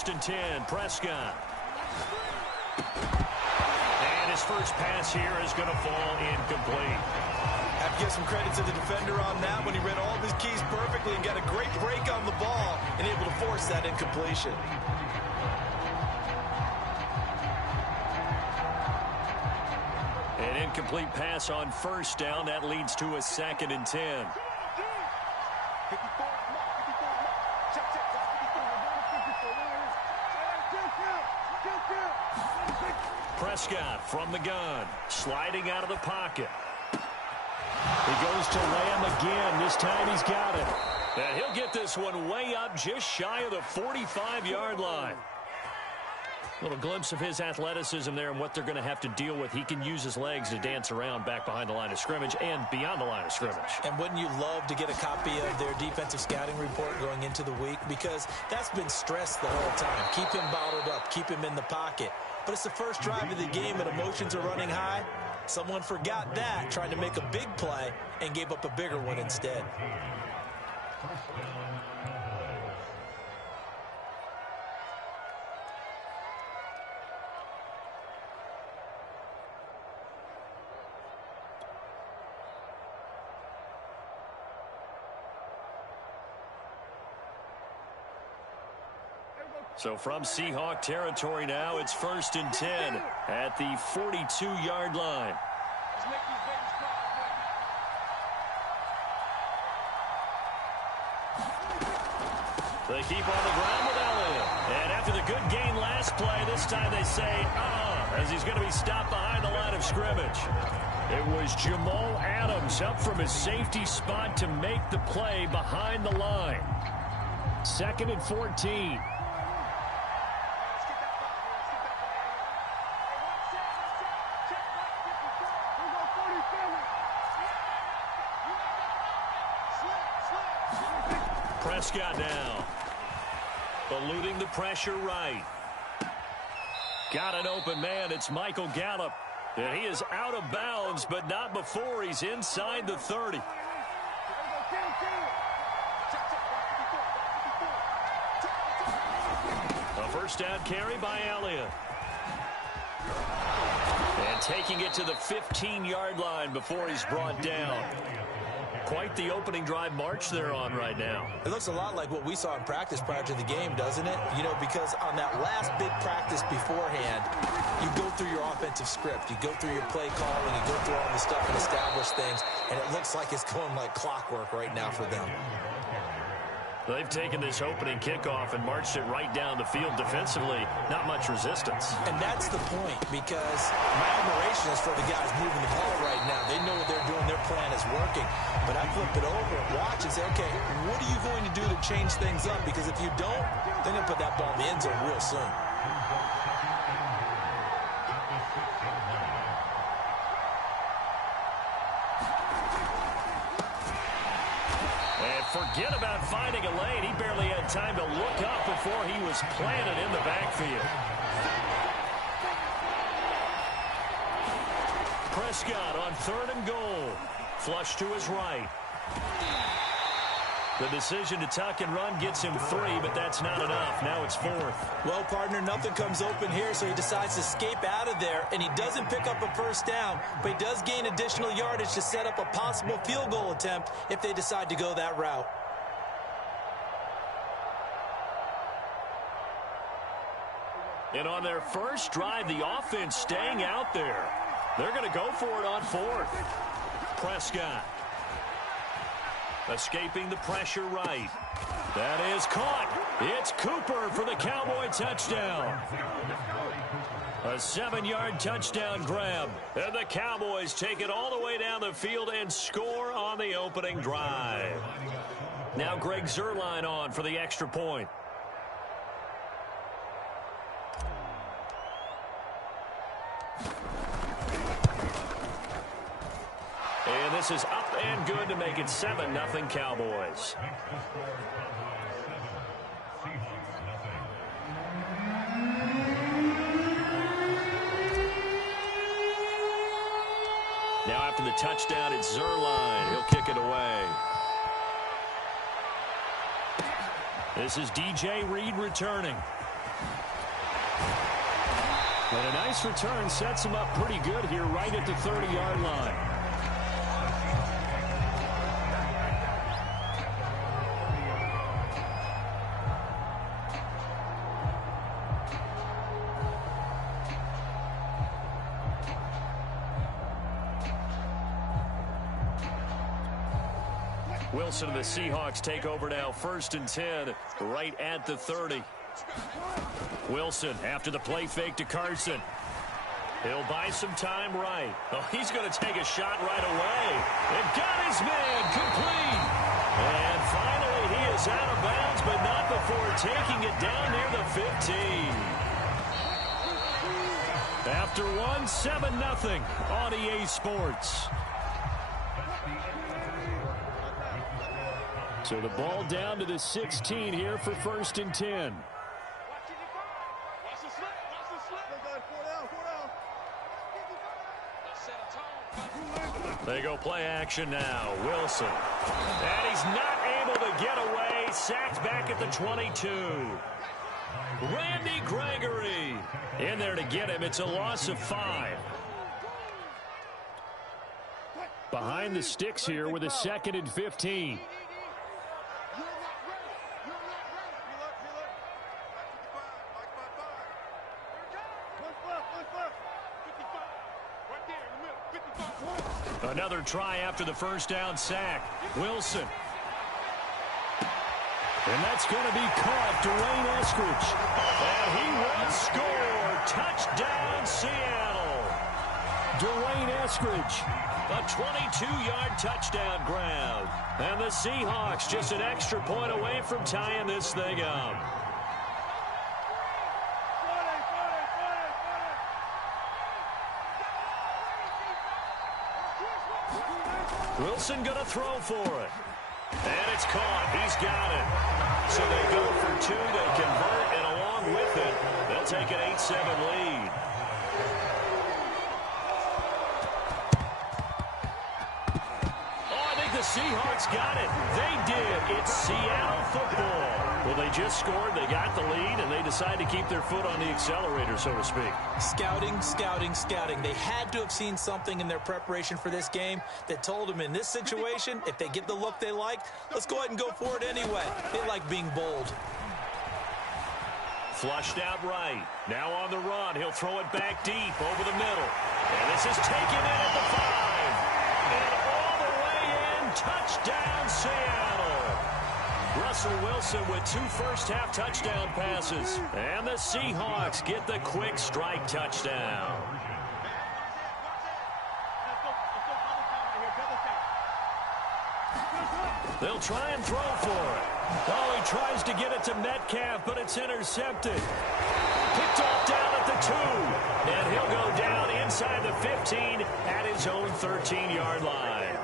first and 10. Prescott. And his first pass here is going to fall incomplete. Have to give some credit to the defender on that when he read all of his keys perfectly and got a great break on the ball and able to force that incompletion. An incomplete pass on first down. That leads to a second and 10. Prescott from the gun, sliding out of the pocket. He goes to Lamb again. This time he's got it. And he'll get this one way up just shy of the 45-yard line. A little glimpse of his athleticism there and what they're going to have to deal with. He can use his legs to dance around back behind the line of scrimmage and beyond the line of scrimmage. And wouldn't you love to get a copy of their defensive scouting report going into the week? Because that's been stressed the whole time. Keep him bottled up. Keep him in the pocket. But it's the first drive of the game and emotions are running high. Someone forgot that, trying to make a big play, and gave up a bigger one instead. So from Seahawk territory now, it's first and 10 at the 42-yard line. They keep on the ground with Elliott. And after the good gain last play, this time they say, as he's going to be stopped behind the line of scrimmage. It was Jamal Adams up from his safety spot to make the play behind the line. Second and 14. Prescott now. Eluding the pressure right. Got an open man. It's Michael Gallup. And he is out of bounds, but not before he's inside the 30. A first down carry by Elliott. And taking it to the 15-yard line before he's brought down. Quite the opening drive march they're on right now. It looks a lot like what we saw in practice prior to the game, doesn't it? You know, because on that last big practice beforehand, you go through your offensive script. You go through your play calling. You go through all the stuff and establish things. And it looks like it's going like clockwork right now for them. They've taken this opening kickoff and marched it right down the field defensively. Not much resistance. And that's the point, because my admiration is for the guys moving the ball right now. They know what they're doing. Their plan is working. But I flip it over and watch and say, okay, what are you going to do to change things up? Because if you don't, they're going to put that ball in the end zone real soon. Forget about finding a lane. He barely had time to look up before he was planted in the backfield. Prescott on third and goal. Flush to his right. The decision to tuck and run gets him 3, but that's not enough. Now it's 4th. Well, partner, nothing comes open here, so he decides to escape out of there, and he doesn't pick up a first down, but he does gain additional yardage to set up a possible field goal attempt if they decide to go that route. And on their first drive, the offense staying out there. They're going to go for it on 4th. Prescott. Escaping the pressure right. That is caught. It's Cooper for the Cowboy touchdown. A 7-yard touchdown grab. And the Cowboys take it all the way down the field and score on the opening drive. Now Greg Zuerlein on for the extra point. And this is up and good to make it 7-0 Cowboys. Now after the touchdown, it's Zuerlein. He'll kick it away. This is DJ Reed returning. And a nice return sets him up pretty good here right at the 30-yard line. Wilson and the Seahawks take over now, 1st and 10, right at the 30. Wilson after the play fake to Carson. He'll buy some time right. Oh, he's going to take a shot right away. It got his man complete. And finally he is out of bounds, but not before taking it down near the 15. After one, 7-0 on EA Sports. So the ball down to the 16 here for 1st and 10. They go play action now. Wilson. And he's not able to get away. Sacked back at the 22. Randy Gregory in there to get him. It's a loss of 5. Behind the sticks here with a 2nd and 15. Another try after the first down sack. Wilson. And that's going to be caught. Dwayne Eskridge. And he will score. Touchdown, Seattle. Dwayne Eskridge. A 22-yard touchdown grab. And the Seahawks just an extra point away from tying this thing up. Wilson going to throw for it. And it's caught. He's got it. So they go for 2. They convert, and along with it, they'll take an 8-7 lead. Oh, I think the Seahawks got it. They did. It's Seattle football. Well, they just scored, they got the lead, and they decide to keep their foot on the accelerator, so to speak. Scouting, scouting, scouting. They had to have seen something in their preparation for this game that told them in this situation, if they get the look they like, let's go ahead and go for it anyway. They like being bold. Flushed out right. Now on the run. He'll throw it back deep over the middle. And this is taken in at the 5. And all the way in. Touchdown, Seattle. Russell Wilson with 2 first-half touchdown passes. And the Seahawks get the quick strike touchdown. They'll try and throw for it. Oh, he tries to get it to Metcalf, but it's intercepted. Picked off down at the 2. And he'll go down inside the 15 at his own 13-yard line.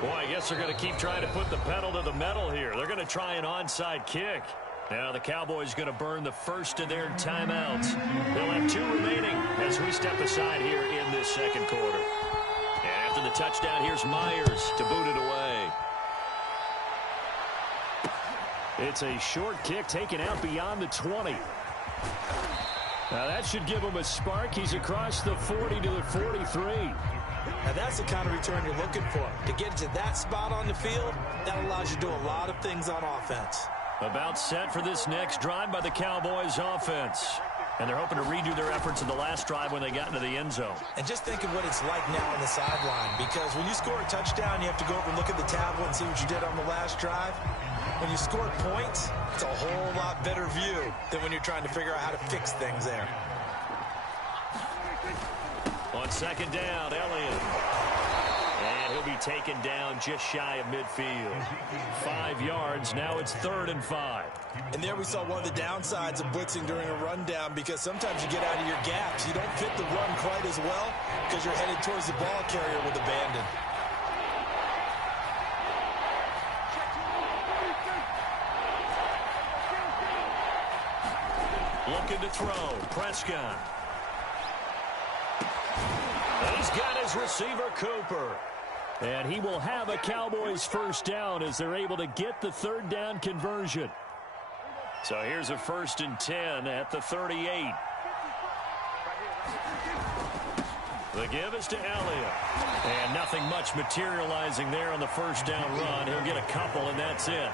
Boy, I guess they're going to keep trying to put the pedal to the metal here. They're going to try an onside kick. Now the Cowboys going to burn the first of their timeouts. They'll have 2 remaining as we step aside here in this second quarter. And after the touchdown, here's Myers to boot it away. It's a short kick taken out beyond the 20. Now that should give him a spark. He's across the 40 to the 43. Now that's the kind of return you're looking for. To get to that spot on the field, that allows you to do a lot of things on offense. About set for this next drive by the Cowboys offense. And they're hoping to redo their efforts in the last drive when they got into the end zone. And just think of what it's like now on the sideline. Because when you score a touchdown, you have to go over and look at the tablet and see what you did on the last drive. When you score points, it's a whole lot better view than when you're trying to figure out how to fix things there. On second down, Elliott. And he'll be taken down just shy of midfield. 5 yards. Now it's 3rd and 5. And there we saw one of the downsides of blitzing during a rundown, because sometimes you get out of your gaps. You don't fit the run quite as well because you're headed towards the ball carrier with abandon. Looking to throw. Prescott. He's got his receiver, Cooper. And he will have a Cowboys first down as they're able to get the 3rd down conversion. So here's a 1st and 10 at the 38. The give is to Elliott. And nothing much materializing there on the first down run. He'll get a couple, and that's it.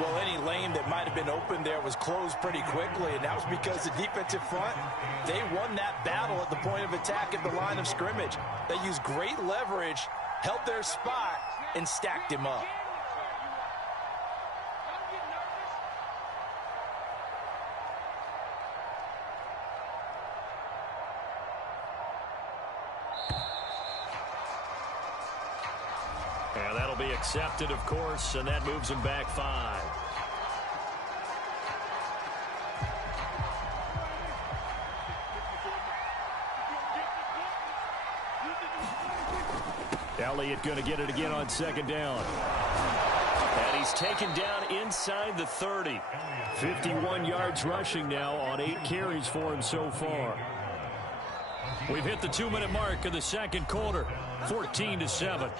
Well, any lane that might have been open there was closed pretty quickly, and that was because the defensive front, they won that battle at the point of attack at the line of scrimmage. They used great leverage, held their spot, and stacked him up. And that'll be accepted, of course, and that moves him back 5. Elliott going to get it again on second down. And he's taken down inside the 30. 51 yards rushing now on 8 carries for him so far. We've hit the 2-minute mark of the second quarter, 14-7.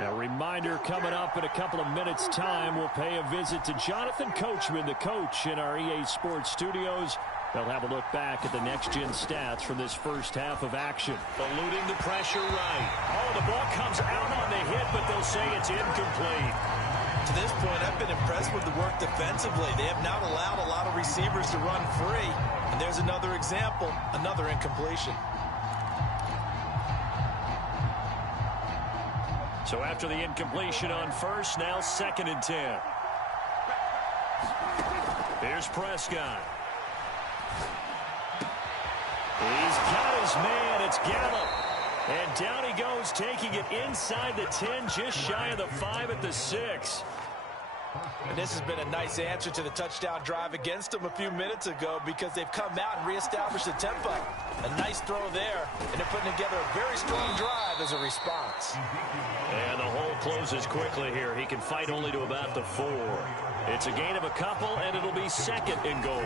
A reminder coming up in a couple of minutes' time. We'll pay a visit to Jonathan Coachman, the coach in our EA Sports studios. They'll have a look back at the next-gen stats from this first half of action. Eluding the pressure right. Oh, the ball comes out on the hit, but they'll say it's incomplete. To this point, I've been impressed with the work defensively. They have not allowed a lot of receivers to run free. And there's another example, another incompletion. So after the incompletion on first, now 2nd and 10. Here's Prescott. He's got his man. It's Gallup. And down he goes, taking it inside the 10, just shy of the 5 at the 6. And this has been a nice answer to the touchdown drive against them a few minutes ago because they've come out and reestablished the tempo. A nice throw there, and they're putting together a very strong drive as a response. And the hole closes quickly here. He can fight only to about the 4. It's a gain of a couple, and it'll be 2nd and goal.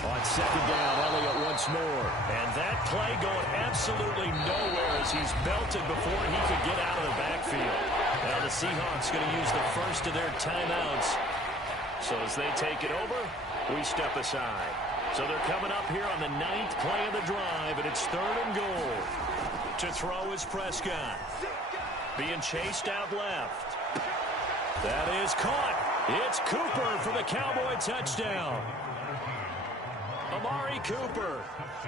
On second down, Elliott once more. And that play going absolutely nowhere as he's belted before he could get out of the backfield. Now the Seahawks going to use the first of their timeouts. So as they take it over, we step aside. So they're coming up here on the 9th play of the drive, and it's 3rd and goal. To throw is Prescott. Being chased out left. That is caught. It's Cooper for the Cowboy touchdown. Amari Cooper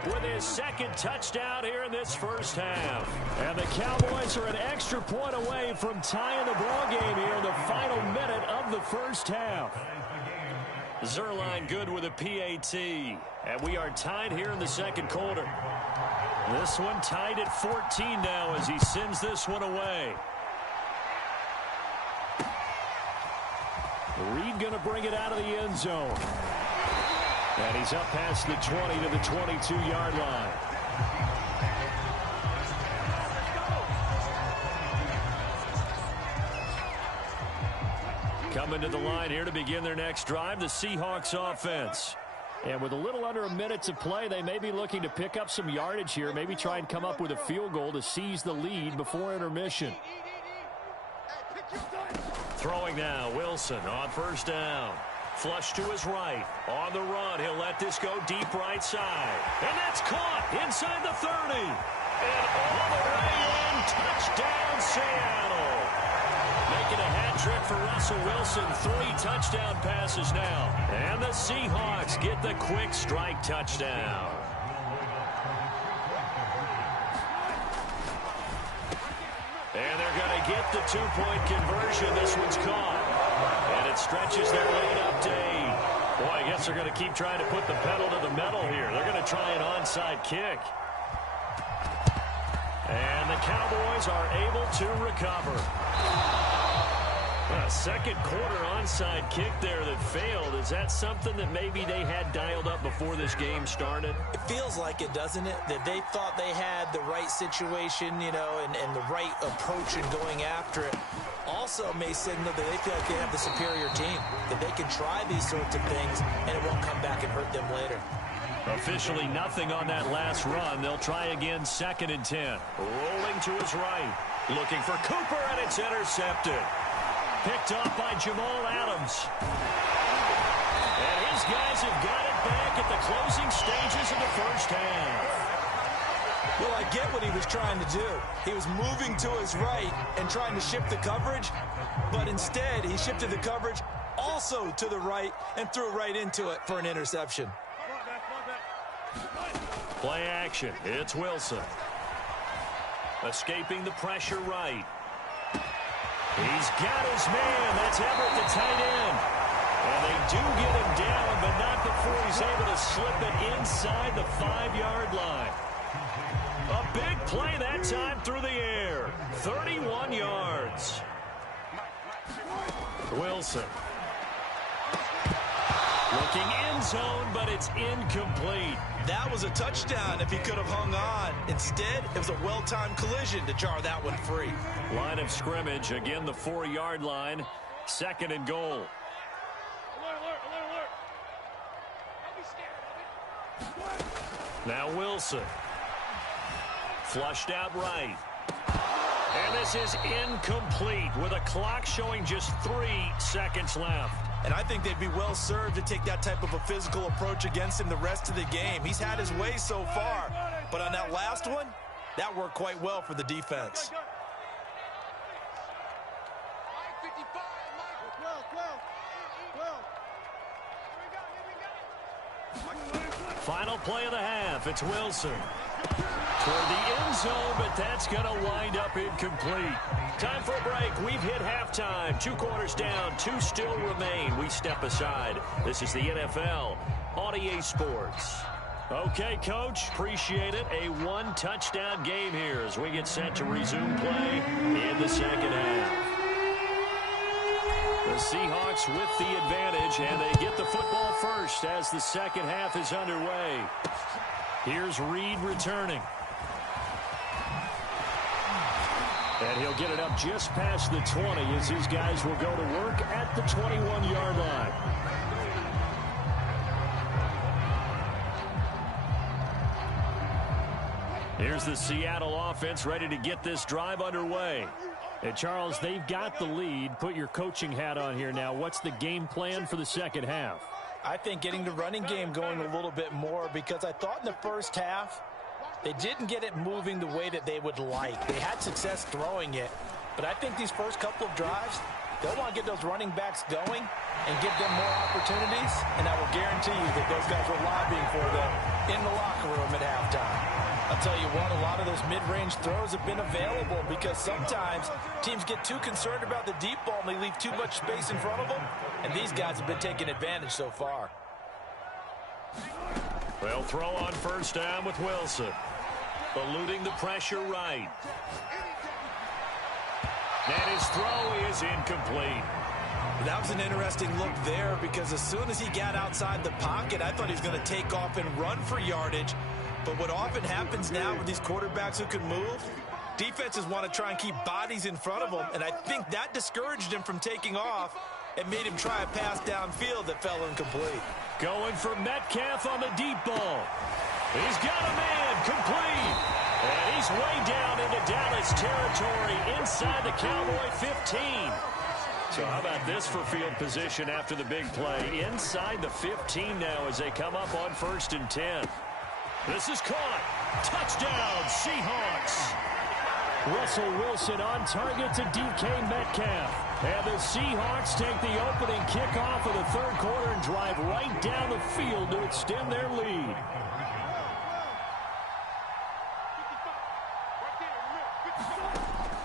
with his 2nd touchdown here in this first half. And the Cowboys are an extra point away from tying the ball game here in the final minute of the first half. Zerline good with a PAT. And we are tied here in the second quarter. This one tied at 14 now as he sends this one away. Reed going to bring it out of the end zone. And he's up past the 20 to the 22-yard line. Coming to the line here to begin their next drive, the Seahawks offense. And with a little under a minute to play, they may be looking to pick up some yardage here, maybe try and come up with a field goal to seize the lead before intermission. Throwing now, Wilson on first down. Flush to his right. On the run, he'll let this go deep right side. And that's caught inside the 30. And all the way in, touchdown Seattle. Making a hat trick for Russell Wilson. 3 touchdown passes now. And the Seahawks get the quick strike touchdown. And they're going to get the 2-point conversion. This one's caught. And it stretches their lead up to 8. Boy, I guess they're going to keep trying to put the pedal to the metal here. They're going to try an onside kick. And the Cowboys are able to recover. A second quarter onside kick there that failed. Is that something that maybe they had dialed up before this game started? It feels like it, doesn't it? That they thought they had the right situation, you know, and the right approach in going after it. also may signal that they feel like they have the superior team, that they can try these sorts of things and it won't come back and hurt them later. Officially nothing on that last run. They'll try again, 2nd and 10. Rolling to his right. Looking for Cooper, and it's intercepted. Picked off by Jamal Adams. And his guys have got it back at the closing stages of the first half. Well, I get what he was trying to do. He was moving to his right and trying to shift the coverage, but instead he shifted the coverage also to the right and threw right into it for an interception. Play action. It's Wilson. Escaping the pressure right. He's got his man. That's Everett, the tight end. And they do get him down, but not before he's able to slip it inside the 5-yard line. A big play that time through the air. 31 yards. Wilson. Looking end zone, but it's incomplete. That was a touchdown if he could have hung on. Instead, it was a well-timed collision to jar that one free. Line of scrimmage, again the 4-yard line. 2nd and goal. Now Wilson. Flushed out right. And this is incomplete with a clock showing just 3 seconds left. And I think they'd be well served to take that type of a physical approach against him the rest of the game. He's had his way so far. But on that last one, that worked quite well for the defense. Final play of the half. It's Wilson. Toward the end zone, but that's going to wind up incomplete. Time for a break. We've hit halftime. 2 quarters down. 2 still remain. We step aside. This is the NFL on EA Sports. Okay, Coach. Appreciate it. A 1-touchdown game here as we get set to resume play in the second half. The Seahawks with the advantage, and they get the football first as the second half is underway. Here's Reed returning. And he'll get it up just past the 20 as these guys will go to work at the 21-yard line. Here's the Seattle offense ready to get this drive underway. And Charles, they've got the lead. Put your coaching hat on here now. What's the game plan for the second half? I think getting the running game going a little bit more, because I thought in the first half they didn't get it moving the way that they would like. They had success throwing it, but I think these first couple of drives, they'll want to get those running backs going and give them more opportunities, and I will guarantee you that those guys were lobbying for them in the locker room at halftime. I'll tell you what, a lot of those mid-range throws have been available because sometimes teams get too concerned about the deep ball and they leave too much space in front of them, and these guys have been taking advantage so far. They'll throw on first down with Wilson. Eluding the pressure right. And his throw is incomplete. That was an interesting look there because as soon as he got outside the pocket, I thought he was going to take off and run for yardage. But what often happens now with these quarterbacks who can move, defenses want to try and keep bodies in front of them, and I think that discouraged him from taking off and made him try a pass downfield that fell incomplete. Going for Metcalf on the deep ball. He's got a man, complete. And he's way down into Dallas territory inside the Cowboy 15. So how about this for field position after the big play? Inside the 15 now as they come up on 1st and 10. This is caught. Touchdown, Seahawks. Russell Wilson on target to DK Metcalf. And the Seahawks take the opening kickoff of the third quarter and drive right down the field to extend their lead.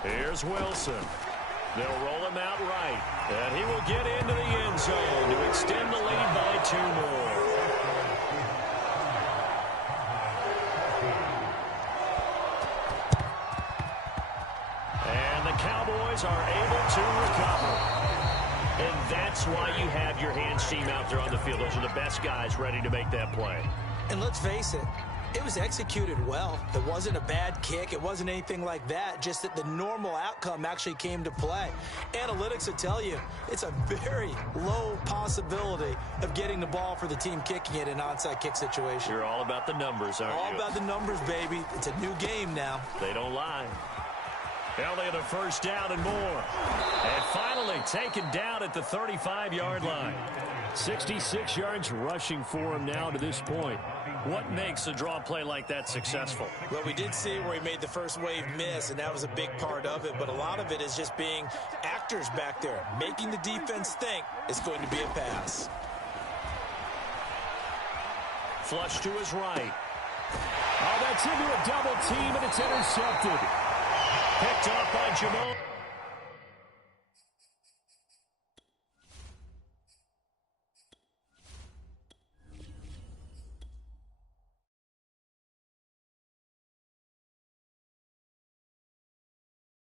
Here's Wilson. They'll roll him out right. And he will get into the end zone to extend the lead by 2 more. Cowboys are able to recover. And that's why you have your hands team out there on the field. Those are the best guys ready to make that play. And let's face it, It was executed well. It wasn't a bad kick. It wasn't anything like that. Just that the normal outcome actually came to play. Analytics will tell you it's a very low possibility of getting the ball for the team kicking it in an onside kick situation. You're all about the numbers, aren't you? All about the numbers, baby. It's a new game now. They don't lie. Elliott a first down and more. And finally taken down at the 35-yard line. 66 yards rushing for him now to this point. What makes a draw play like that successful? Well, we did see where he made the first wave miss, and that was a big part of it. But a lot of it is just being actors back there, making the defense think it's going to be a pass. Flush to his right. Oh, that's into a double team, and it's intercepted. Picked off by Jamal.